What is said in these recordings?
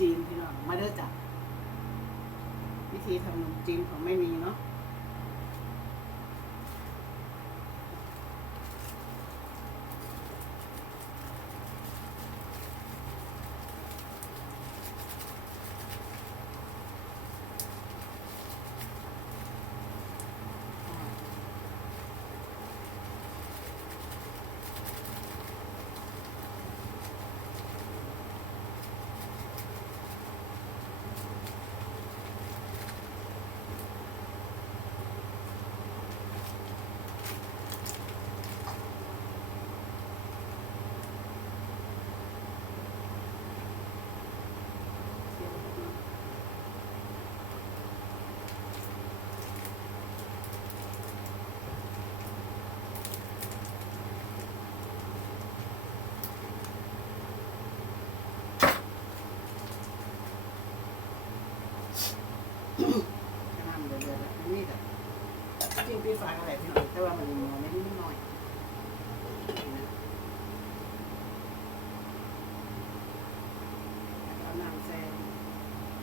จีนพี่น้องมาเด้อจ้ะวิธีทำขนมจีนของไม่มีเนาะ น้ำเดือดๆแบบนี้แบบจริงพี่ฟ้าอะไรพี่น้องแต่ว่ามันมัวไม่นิดหน่อยนะเอาน้ำแซง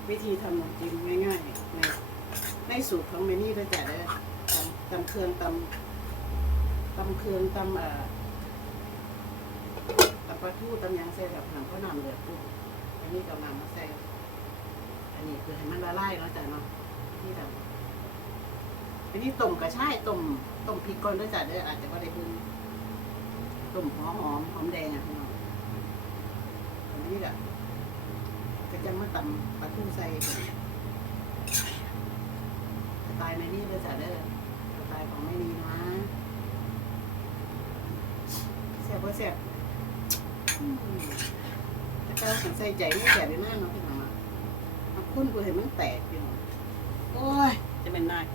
วิธีทำขนมจีนง่ายๆในในสูตรของเมนี่ด้วยจ้ะเด้อตำตำเครื่องตำตำเครื่องตำอ่อตำปลาทูตำหยังใส่แบบหนังก็น้ำเดือดปุ๊บอันนี้ก็น้ำมาใส่ อันนี้คือให้มันละลายเนาะจ้ะเนาะที่ทำอันนี้ต้มกระชายต้มต้มพริกก่อนด้วยจ้ะเด้ออาจจะก็ได้พึ่งต้มหอมหอมหอมแดงอะพี่น้องอันนี้ก็ก็จะมาตำปลาทูใส่สไตล์ในนี่ด้วยจ้ะเด้อสไตล์ของไม่มีนะแซ่บบ่แซ่บแต่ก็ใส่ใจไม่แซ่บเลยนะเนาะพี่น้องอะเอา คุ้นกูเห็นมันแตกพี่น้องโอ้ย จะเป็นนาย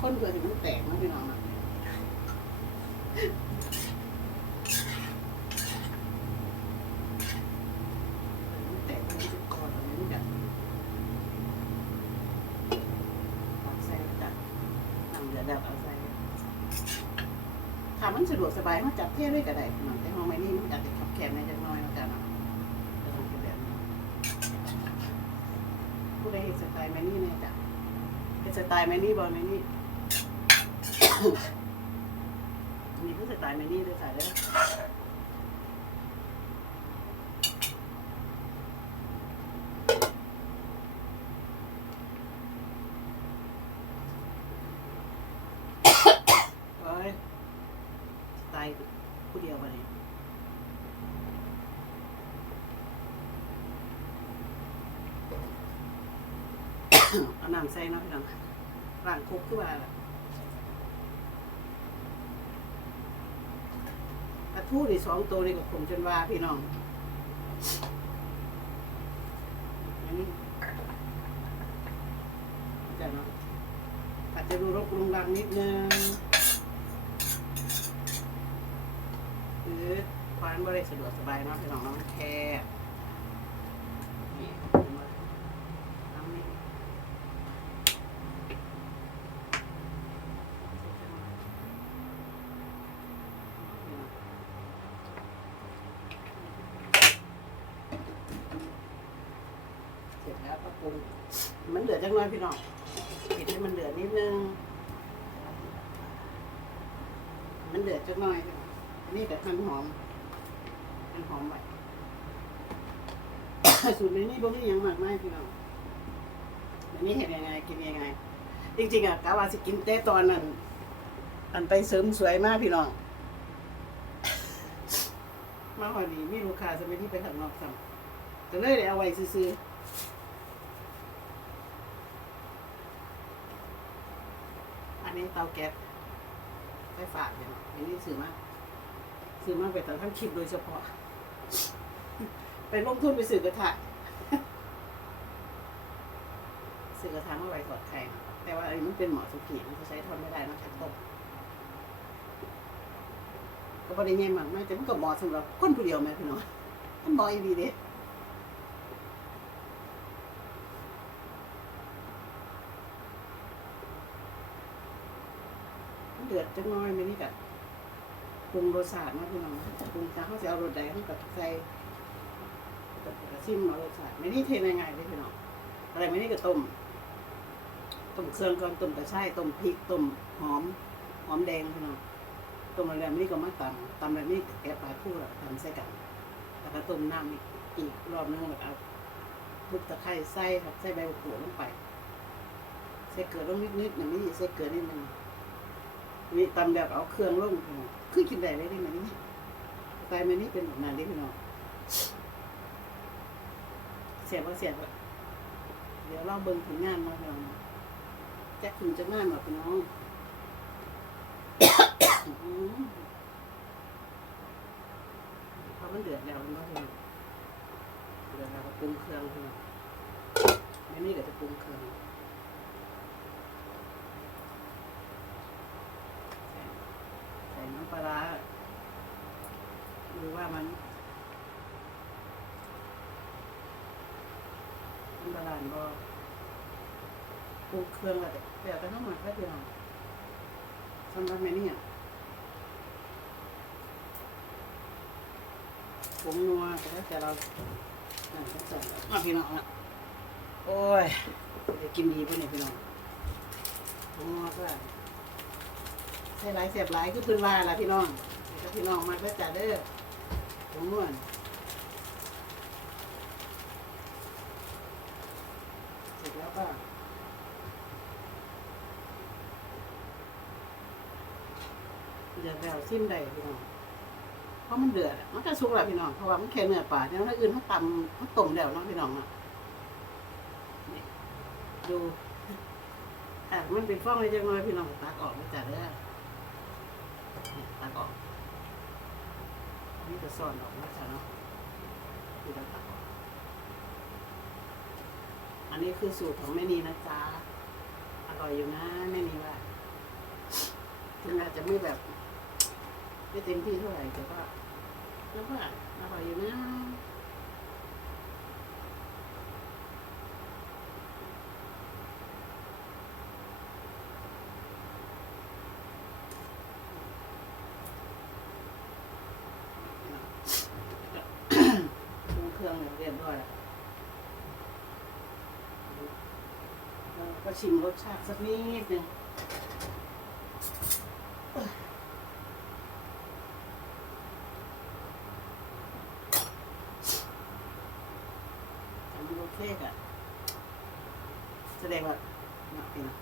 คนเกิดถึงมันแตกนะพี่น้องนะมันแตกมันจะกอดแบบนี้แบบเอาใจับนั่งเดือดแบบเอาใส่ถ้ามันสะดวกสบายมันจับเที่ยวด้วยก็ได้พี่น้องแต่ห้องไม่นี่มันอาจจะขับแคบในจักน้อยแล้วกันเนาะจะทำเป็นแบบนี้ ผู้ใดเห็น สไตล์แมนี่เนี่ยจ้ะเห็นสไตล์แมนี่บอลแมนี่มีผู้สไตล์แมนี่ด้วยจ้ะเด้อเฮ้ยสไตล์ผู้เดียวกันเนี่ย เอาน้ำใส่นะพี่น้องร่างคุกขึ้นมาล่ะปลาทูนี่สองตัวนี่ก็ผมจนว่าพี่น้องอันนี้จะเนาะอาจจะดูรกรุงรังนิดนึงหรือความบริสะดวกสบายเนาะพี่น้องน้องแค่น้ำนี่ เสร็จแล้ว ก็ปรุงมันเดือดจังเลยพี่น้องปิดให้มันเดือดนิดนึง มันเดือดจังน่อยพี่น้องอันนี้แต่หั่นหอมหั่นหอมไว้สูตรในนี่บ่มียังมากมายพี่น้องอันนี้เห็นยังไงกินยังไงจริงๆอะกะว่าสิกินแต่ตอนนั้นอันไปเสริมสวยมากพี่น้องมาพอดีมีลูกค้าจะไปที่ไปข้างนอกสั่งก็เลยได้เอาไว้ซื้อๆอั นี้เตาแก๊สไฟฟ้าเนี่ยอันนี้ซื้อมาซื้อมาไปแต่ท่านคลิปโดยเฉพาะ ไปลงทุนไปซื้อกระทะซื้อกระทะมาไว้ทอดไข่แต่ว่าอันนี้มันเป็นหมอสุกี้มันจะใช้ทอดไม่ได้นอกจากต้มก็บริเวณมากไม่แต่มันก็เหมาะสำหรับคนผู้เดียวแม่พี่น้องมันเหมาะอีดีเด้ เดือดจังน้อยไหมนี่กะปรุงรสชาตินะพี่น้องปรุงจะเขาจะเอารสใดเขากับใส่กับกระซิมเอารสชาติไม่นี่เทง่ายๆเลยพี่น้องอะไรไม่นี่ก็ต้มต้มเครื่องก่อนต้มกระชายต้มพริกต้มหอมหอมแดงพี่น้องต้มอะไรไม่นี่ก็มาตำตำแบบนี้แกะปลาคู่ตำใส่กันแล้วก็ต้มน้ำอีกอีกรอบนึงแล้วเอาทุบตะไคร้ใส่ครับใส่ใบมะกรูดลงไปใส่เกลือลงนิดๆอย่างนี้ใส่เกลือนิดนึง นี่ตำแบบเอาเครื่องลงพี่น้องคือกินได้เลยได้ไหมนี่ไตล์มันนี่เป็นแบบนั้นเด้พี่น้องเสียบว่าเสียบเดี๋ยวเราเบิ่งผลงงานมาพี่น้องแจ็คถึงจะงานมาพี่น้องเพราะมันเดือดแล้วมันก็คือเดือดแล้วก็ปรุงเครื่องพี่น้องไม่นี่เดี๋ยวจะปรุงเครื่องใส่ใส่ น้ำปลาหรือว่ามันมันบาลานซ์บ่ปรุงเครื่องอะไรแต่แต่ต้องมาแค่เดียวสำหรับแม่นี่อะผงนัวแต่ถ้าแต่เรานั่นก็ใส่มาพี่น้องอะโอ้ยจะกินดีป่ะเนี่ยพี่น้องผงนัวก็ ใส่หลายเสียบหลายคือพื้นว่าล่ะพี่น้องถ้าพี่น้องมาก็จัดเด้อผงนัวเสร็จแล้วก็เดือดแล้วซิมได้พี่น้องเพราะมันเดือดมันก็สุกแล้วพี่น้องเพราะว่ามันแค่เนื้อปลาเนี่ยถ้าอื่นเขาตำเขาต้มแล้วเนาะพี่น้องอะดูอะมันเป็นฟองเลยจังเลยพี่น้องตักออกมาจากเด้อ ตักออกอันนี่จะซ่อนออกมาจากเนาะที่เราตักออกอันนี้คือสูตรของแม่นีนะจ๊ะอร่อยอยู่นะแม่นีว่าถึงอาจจะไม่แบบ ไม่เต็มที่เท่าไหร่แต่ว่าแล้วว่าอร่อยอยู่นะปรุง เครื่องเรียบร้อยแล้วเราก็ชิมรสชาติสักนิดหนึ่งทำรสเค้กอะแสดงว่าหนักไปนะ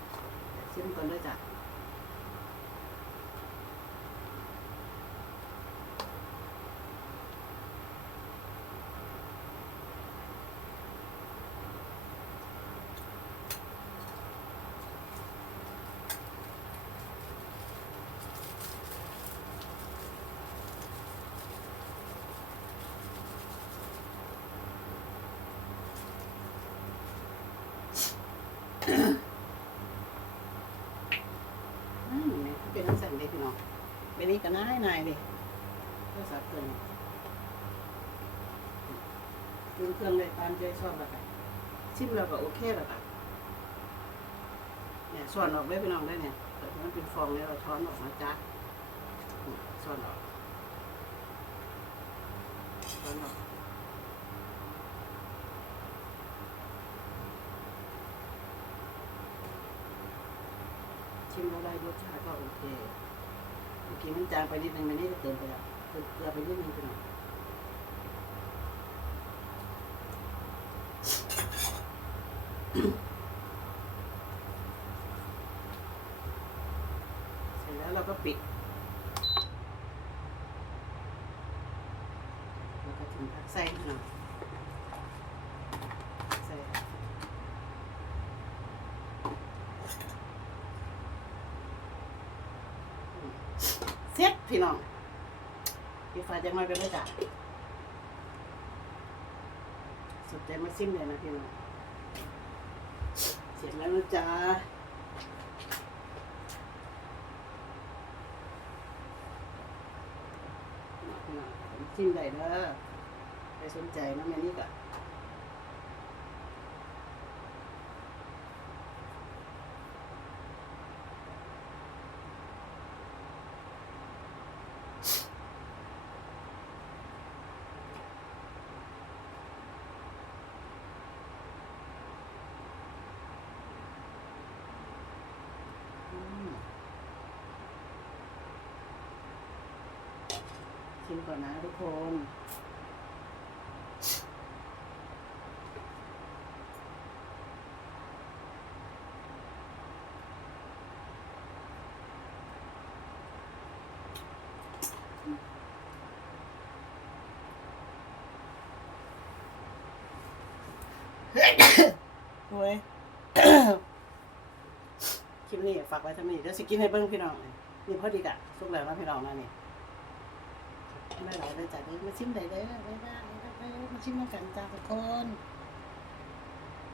ชิมก่อนด้วยจ้ะอืมเนี่ยเป็นน้ำสั่งเลยพี่น้อง เบนนี้ก็น่ายนายเลยเพื่อสับเครื่องปรุงเครื่องเลยตามใจชอบแล้วกันชิมแล้วก็โอเคแล้วกันเนี่ยส่วนออกได้พี่น้องได้เนี่ยแต่มันเป็นฟองเนี่ยเราช้อนออกนะจ๊ะอืมส่วนออกช้อนออกชิมแล้วได้รสชาติก็โอเค เมื่อกี้มันจางไปนิดนึงมันนี่ก็เติมไปแล้วเกลือไปนิดนึงพี่น้องเสร็จแล้วเราก็ปิด แล้วก็ถึงพักไส้หน่อยใส่เสร็จ พี่น้องพี่ฟ้าจะมากันเลยจ้ะสนใจมาซิมเลยนะพี่น้องเสร็จแล้วนะจ๊ะจิ้มได้เด้อไปสนใจนะแม่นี่ก็ ชิมก่อนนะทุกคนโอ้ยคลิปนี้ฝากไว้ทำนี้เดี๋ยวสิกินให้เบิ้งพี่น้องนี่พอดีกะสุกแล้วนะพี่น้องนะนี่ ไม่หลาเลยจ้ะเด้อมาชิมได้เลยบ๊ายบายบ๊ายบายมาชิมมากันจ้าทุกคน